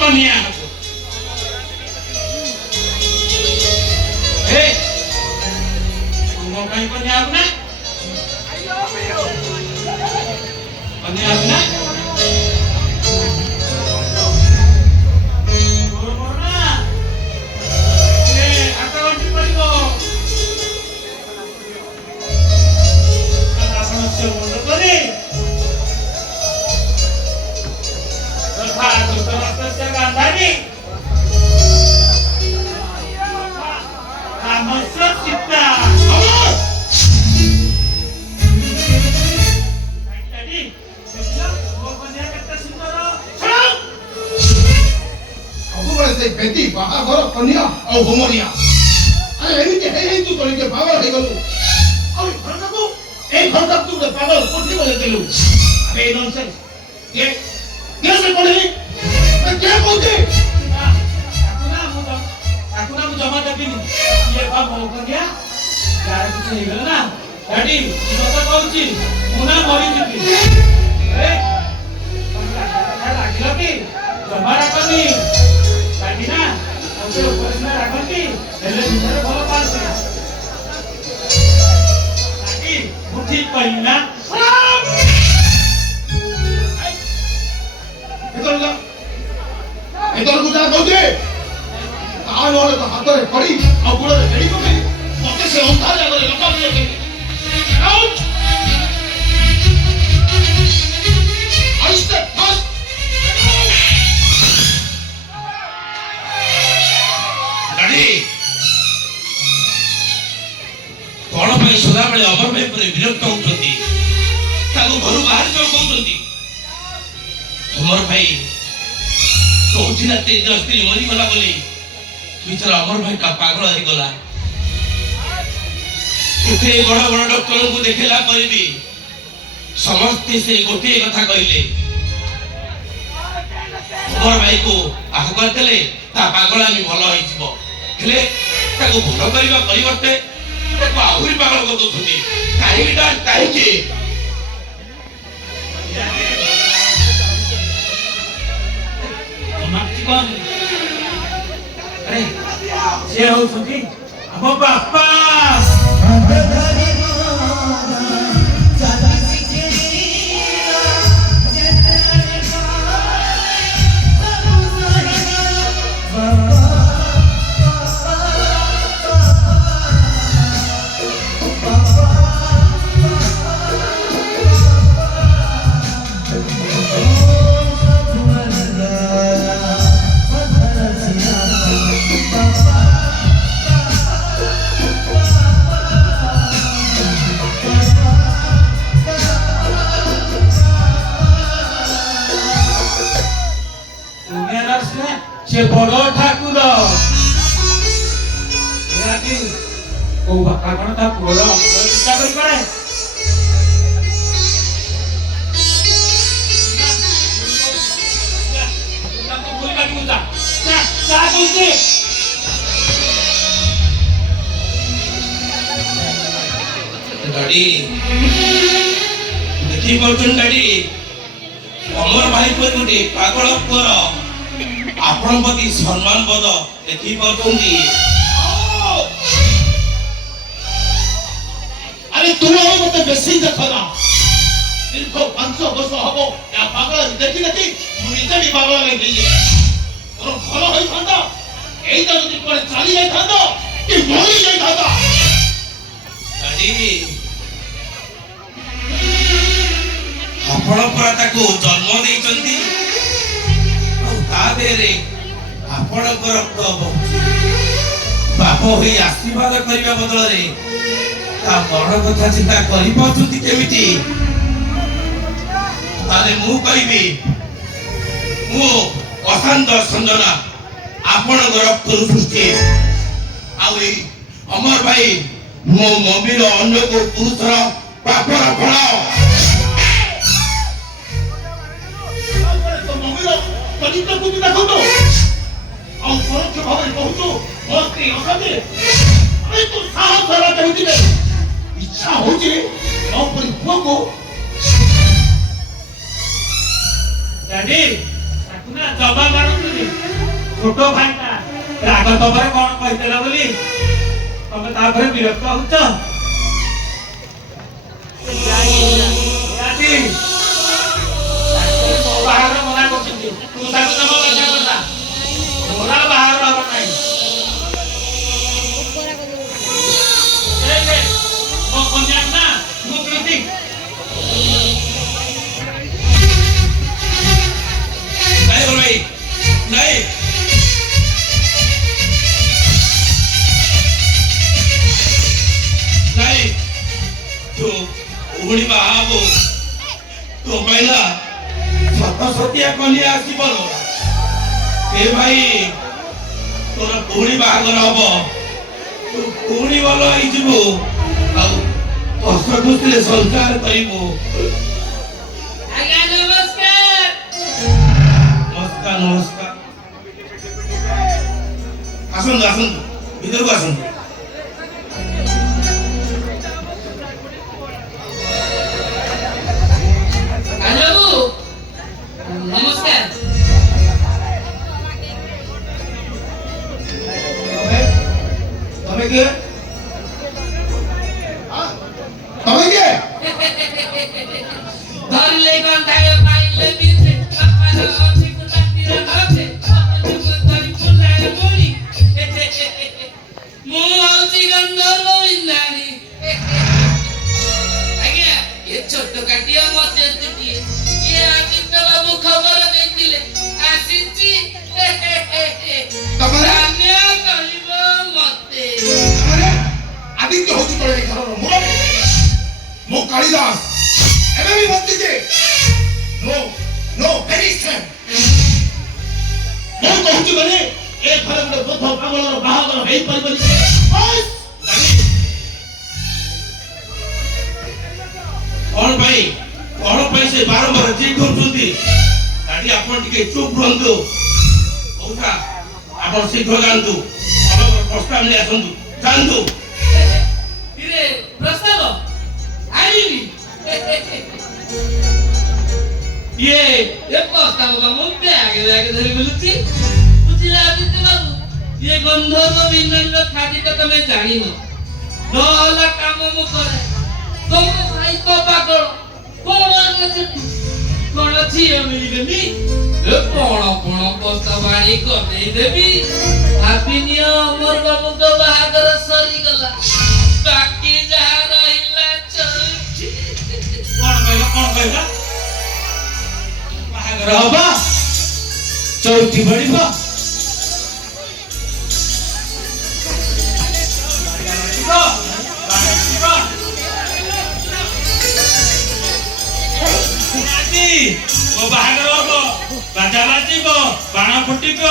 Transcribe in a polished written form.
कन्या हे तुम कहीं कन्या अपना कन्या अपना बेटी बाहाघर कन्या और होमरिया अरे एमिति हे तू तोली के पागल हे गलु और घर तक तू पागल कोठी बोले देलु अबे नॉनसेंस ये कैसे पढ़े मैं क्या बोलते aku na jama देबिनी ये बाप हो गया यार कुछ नहीं गला ना डैडी सत कहूची मुना मरी जिती ए लागिलो की जमा राखनी डैडी ना ओके ऊपर से राखनी हेले भीतर भलो पास डैडी मुठी पहिला इधर गुजा कहते आलो तो हाथ रे पड़ी और गुड़ रे रेडी को मते से अंधा जागरे लका दिए आउट आइस्ते फास्ट गाड़ी कोन भाई सदा बेले अमर भाई पर विरक्त होउछंती ताको घर बाहर जो कहउछंती अमर भाई कोठी ना तेज स्त्री मरी गला बोली बिचारा अमर भाई का पागल हो गला केते बड़ बड़ डॉक्टर को देखला पर भी समस्त से गोटे कथा कहले अमर भाई को आह करतले ता पागल आमी भलो होइछबो हेले ताको भलो करिवा परिवर्ते ताको आहुरी पागल को दोथुनी काहे की Maksudkan, saya harus pergi. Apa bapa? Se boro Thakur यानी ओ बाका कोन ठाकुर चिंता करि पड़े तो भूल का मुद्दा चा कहते गाड़ी देखि पड़छन गाड़ी अमर भाई पर गुटे पागल पर आपण प्रति सम्मान बोध देखि पड़छंती अरे तू मते बेसी देखला दीर्घ 500 वर्ष हबो या पागल देखि नथि मुनिते भी पागल लगे और भलो होई थांदा एइटा जदि कोरे चाली जाय थांदा कि मरि जाय थांदा गाड़ी आपण पराता को जन्म देइचंती तादेरे आपण रक्त बाप होई आशीर्वाद करिबा बदल रे ता बड़ कथा चिंता करि पछुती केमिति ताले मु कहिबी मु अशांत संजना आपण रक्त सृष्टि आउ अमर भाई मो मम्मीर अन्य को पुरुषर पापर फल कलिका को देखो तो और परोक्ष भाव कहूतो मस्ती असाते अरे तू साहस धरा कहती रे इच्छा होची और पर पुओ को डैडी ताकुना जबा मारतुनी ଛୋଟ ଭାଇଟା ରାଗ ତମର କଣ କହିଦେଲା ବୋଲି ତମେ ତାପରେ ବିରକ୍ତ ହଉଛ? ଆଜି ମୋ ବାହାଘର ମନା କରୁଛନ୍ତି, ତୁ ତାକୁ ଜମା ବାଧ୍ୟ କରନା। ମୋର ଆଉ ବାହାଘର ହବ ନାହିଁ। ମୋ କନ୍ୟା ନା ମୁଁ ପ୍ରୀତି। ନାଇଁ ବଡ଼ ଭାଇ ନାଇଁ, ନାଇଁ ତୁ ଉଗୁଣି ବାହା ହବୁ ତୋ ପାଇଁ ନା ସତ ସତିଆ କନ୍ୟା ଆସିବ। ଏ ଭାଇ ତୋର ପୁଣି ବାହାଘର ହବ, ତୁ ପୁଣି ଭଲ ହେଇଯିବୁ, ଆଉ ହସ ଖୁସିରେ ସଂସାର କରିବୁ। ଆଜ୍ଞା ନମସ୍କାର। ନମସ୍କାର ନମସ୍କାର, ଆସନ୍ତୁ ଆସନ୍ତୁ ଭିତରକୁ ଆସନ୍ତୁ। ବାବୁ ନମସ୍କାର। ତମେ କିଏ? ତମେ କିଏ? ଧରିଲେ କଣ୍ଟାଏ ପାଇଲେ ବିଧେ ବାପାର ଅଛି କୁଟାଟିର ନଭେ ବାପାକୁ ଧରି ଫୁଲାଏ ମୁଣି। ମୁଁ ହଉଛି ଗନ୍ଧର୍ବ ବିନ୍ଧାଣି। ଆଜ୍ଞା ଏ ଛୋଟ କାଟିଆ ମତେ ଟିଏ ଇଏ ଆଦିତ୍ୟ ବାବୁ ଖବର ଦେଇଥିଲେ ଆସିଛି। ତମର ଧନ୍ୟ କହିବ ମତେ। ଆଦିତ୍ୟ ହଉଛି ତଳେ ଏ ଘରର ମୁରବୀ। ମୁଁ କାଳିଦାସ ଏବେ ବି ବଞ୍ଚିଛି। No no very same. ମୁଁ କହୁଛି ମାନେ ଏ ଘରେ ଗୋଟେ ବୃଦ୍ଧ ପାଗଳର ବାହାଘର ହେଇପାରିବନି। କଣ ପାଇଁ ସେ ବାରମ୍ବାର ଜିଦ୍ କରୁଛନ୍ତି? ଗାଡି ଆପଣ ଟିକେ ଚୁପ୍ ରୁହନ୍ତୁ। କହୁଥା ଆପଣ ଶୀଘ୍ର ଯାଆନ୍ତୁ, ପ୍ରସ୍ତାବ ନେଇ ଆସନ୍ତୁ, ଯାଆନ୍ତୁ। କିରେ ପ୍ରସ୍ତାବ ଆଣିବି। ଇଏ ଏ ପ୍ରସ୍ତାବ ମୁଁ ବ୍ୟାଗ ଧରି ବୁଲୁଛି। ବୁଝିଲା ଆଦିତ୍ୟ ବାବୁ ଇଏ ଗନ୍ଧର୍ବ ବିନ୍ଧାଣିର ଖାଦି ତ ତମେ ଜାଣିନ। ନହେଲା କାମ ମୁଁ କରେ, ତମ ଭାଇ ତ ପାଗଳ। କଣ ସେଠି କଣ ଝିଅ ମିଳିବେନି? ଏ ପଣ ପ୍ରସ୍ତାବ ଆଣି କରେଇ ଦେବି। ଭାବିନିଅ ଅମର ବାବୁଙ୍କ ବାହାଘର ସରିଗଲା, ବାକି ଯାହା ରହିଲା ଚଉଠି। କଣ କହିଲ? ବାହାଘର ହବ, ଚଉଠି ପଡିବ। ମୋ ବାହାଘର ହବ, ବାଜା ବାଜିବ, ବାଣ ଫୁଟିବ,